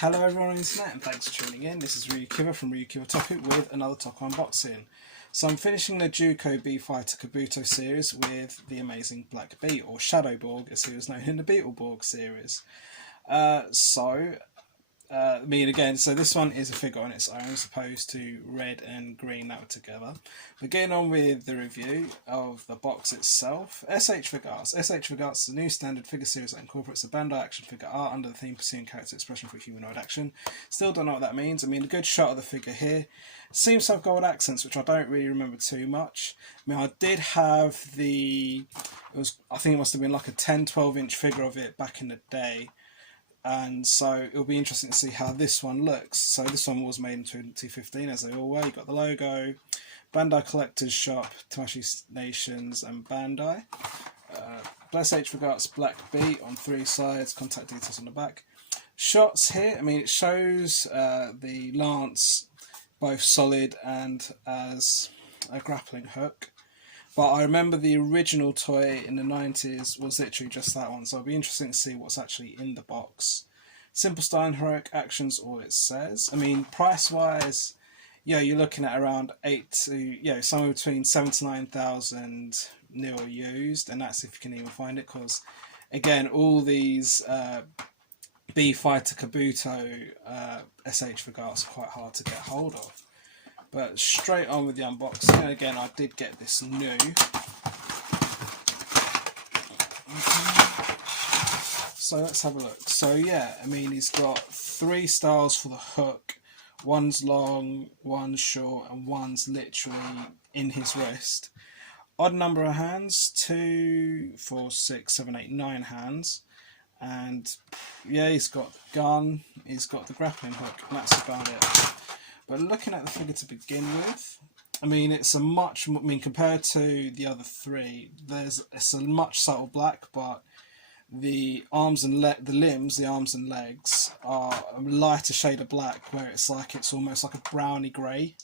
Hello everyone on the internet and thanks for tuning in. This is RyuKiva from RyuKiva Toku with another Toku unboxing. So I'm finishing the Juukou Beet Fighter Kabuto series with the amazing Black Beet, or Shadowborg as he was known in the Beetleborg series. So this one is a figure on its own as opposed to red and green that were together. But getting on with the review of the box itself, S.H.Figuarts. S.H.Figuarts is a new standard figure series that incorporates the bandai action figure art under the theme pursuing character expression for humanoid action. Still don't know what that means. I mean, a good shot of the figure here. Seems to have gold accents, which I don't really remember too much. I mean, I did have I think it must have been like a 10-12 inch figure of it back in the day. And so it'll be interesting to see how this one looks. So this one was made in 2015, as they all were. You got the logo, Bandai Collector's Shop, Tamashii Nations, and Bandai. S.H.Figuarts Black Beet on 3 sides, contact details on the back. Shots here, I mean, it shows the lance both solid and as a grappling hook. But I remember the original toy in the 90s was literally just that one, so it'll be interesting to see what's actually in the box. Simple style and heroic actions, all it says. I mean, price-wise, you're looking at around somewhere between 7,000 to 9,000 new or used, and that's if you can even find it, because again, all these Beet Fighter Kabuto S.H.Figuarts are quite hard to get hold of. But straight on with the unboxing, and again I did get this new. So let's have a look. So yeah, I mean he's got 3 styles for the hook. One's long, one's short, and one's literally in his wrist. Odd number of hands, 2, 4, 6, 7, 8, 9 hands. And yeah, he's got the gun, he's got the grappling hook, and that's about it. But looking at the figure to begin with, I mean, compared to the other 3, it's a much subtle black, but the arms and the arms and legs are a lighter shade of black, where it's almost like a browny grey.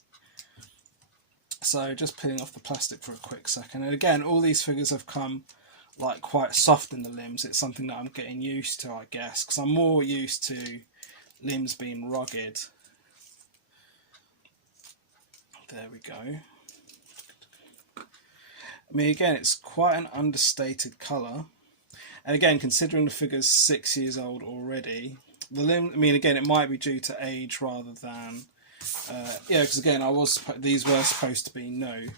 So just peeling off the plastic for a quick second. And again, all these figures have come like quite soft in the limbs. It's something that I'm getting used to, I guess, because I'm more used to limbs being rugged. There we go. I mean, again, it's quite an understated colour. And again, considering the figure's 6 years old already, the limb, I mean, again, it might be due to age rather than... because again, these were supposed to be new.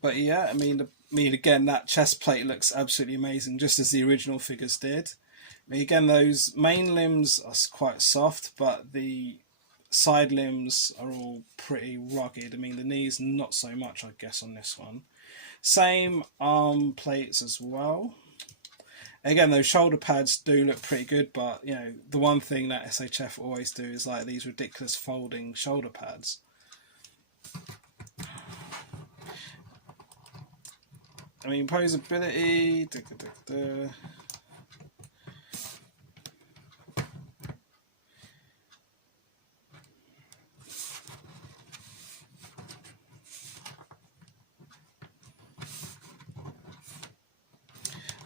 But yeah, I mean, again, that chest plate looks absolutely amazing, just as the original figures did. I mean, again, those main limbs are quite soft, but the side limbs are all pretty rugged. I mean, the knees not so much, I guess, on this one. Same arm plates as well. Again, those shoulder pads do look pretty good, but the one thing that SHF always do is like these ridiculous folding shoulder pads. I mean, posability.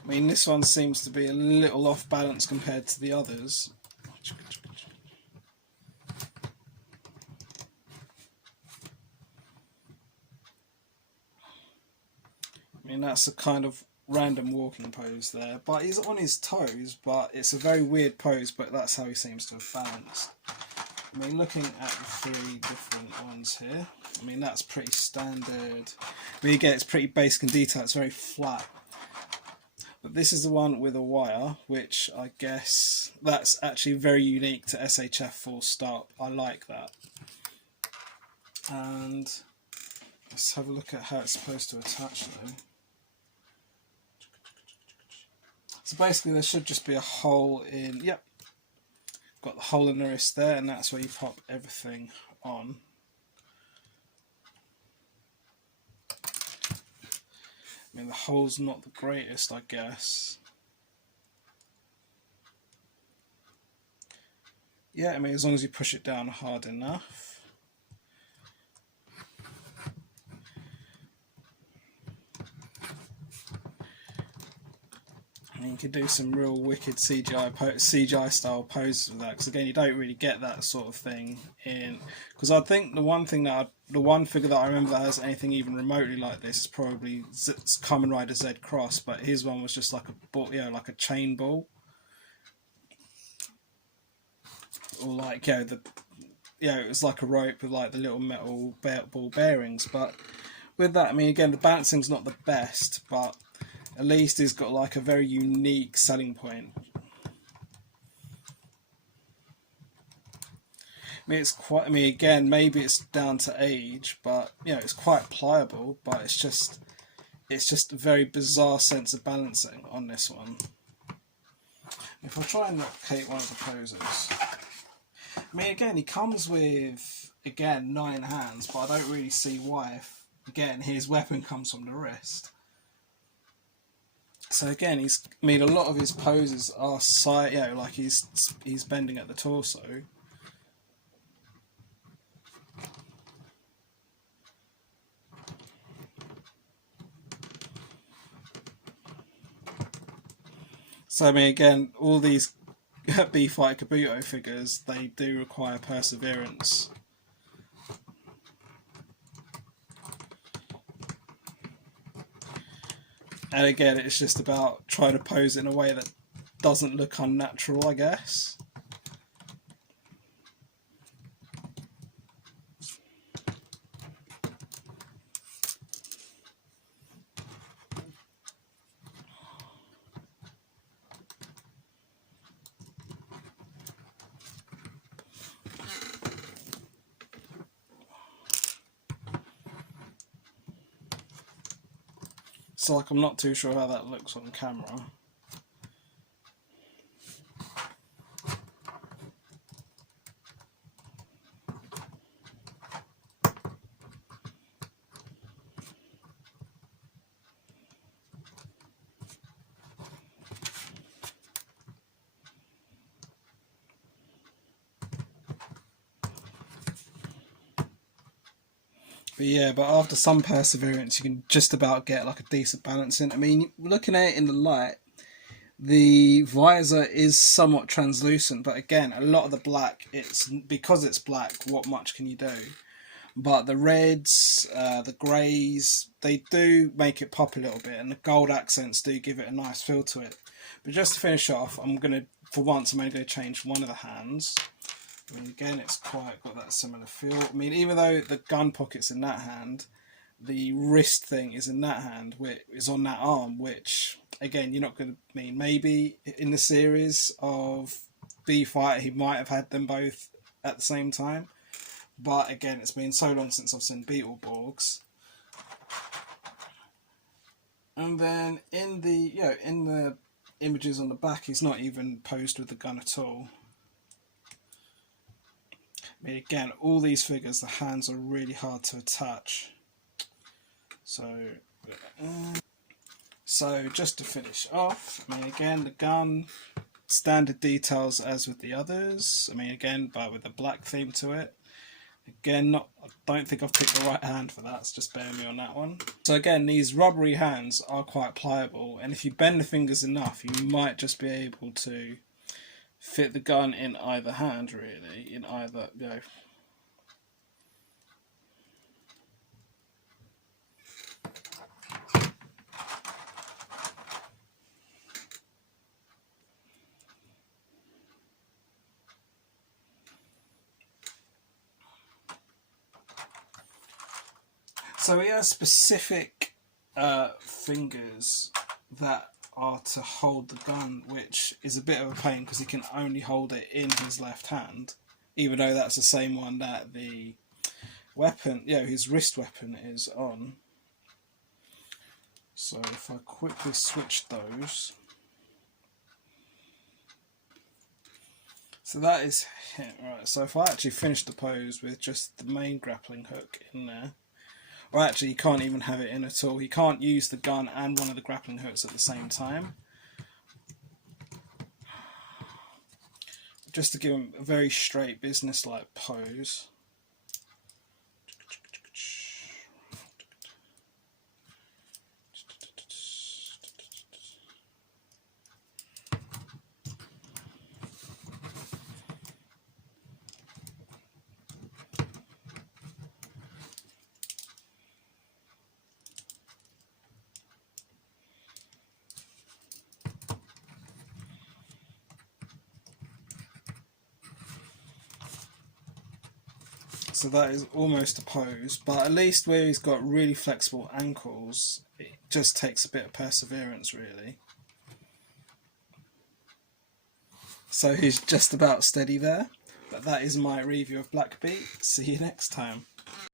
I mean, this one seems to be a little off balance compared to the others. I mean, that's a kind of random walking pose there, but he's on his toes, but it's a very weird pose, but that's how he seems to have balanced. I mean, looking at the 3 different ones here, I mean, that's pretty standard. I mean, again, it's pretty basic and detailed, it's very flat. But this is the one with a wire, which I guess that's actually very unique to SHF full stop. I like that. And let's have a look at how it's supposed to attach though. So basically there should just be a hole in, yep, got the hole in the wrist there, and that's where you pop everything on. I mean, the hole's not the greatest, I guess. Yeah, I mean, as long as you push it down hard enough. And you can do some real wicked CGI style poses with that, because again, you don't really get that sort of thing in. Because I think the one figure that I remember that has anything even remotely like this is probably Kamen Rider Z Cross, but his one was just like a ball, like a chain ball, or like it was like a rope with like the little metal ball bearings. But with that, I mean, again, the balancing's not the best, but at least he's got like a very unique selling point. I mean, again, maybe it's down to age, but it's quite pliable. But it's just a very bizarre sense of balancing on this one. If I try and replicate one of the poses, I mean, again, he comes with 9 hands, but I don't really see why. If again, his weapon comes from the wrist. So again, a lot of his poses are like he's bending at the torso. So I mean, again, all these Beet Fighter Kabuto figures, they do require perseverance. And again, it's just about trying to pose in a way that doesn't look unnatural, I guess. So like, I'm not too sure how that looks on camera. But yeah, but after some perseverance, you can just about get like a decent balance in. I mean, looking at it in the light, the visor is somewhat translucent, but again, a lot of the black, because it's black, what much can you do? But the reds, the greys, they do make it pop a little bit, and the gold accents do give it a nice feel to it. But just to finish off, I'm only going to change one of the hands. I mean, again, it's quite got that similar feel. I mean, even though the gun pocket's in that hand, the wrist thing is in that hand, which is on that arm, which, again, you're not going to maybe in the series of Beet Fighter, he might have had them both at the same time. But again, it's been so long since I've seen Beetleborgs. And then in the images on the back, he's not even posed with the gun at all. I mean, again, all these figures, the hands are really hard to attach. So just to finish off, I mean, again, the gun, standard details as with the others. I mean, again, but with a black theme to it. Again, I don't think I've picked the right hand for that, so just bear me on that one. So again, these rubbery hands are quite pliable, and if you bend the fingers enough, you might just be able to fit the gun in either hand, really, in either, So he has specific fingers that are to hold the gun, which is a bit of a pain because he can only hold it in his left hand, even though that's the same one that the weapon, his wrist weapon is on. So if I quickly switch those. So that is him. Right, so if I actually finish the pose with just the main grappling hook in there, or actually, you can't even have it in at all. You can't use the gun and one of the grappling hooks at the same time. Just to give him a very straight, business-like pose. So that is almost a pose, but at least where he's got really flexible ankles, it just takes a bit of perseverance, really. So he's just about steady there. But that is my review of Black Beet. See you next time.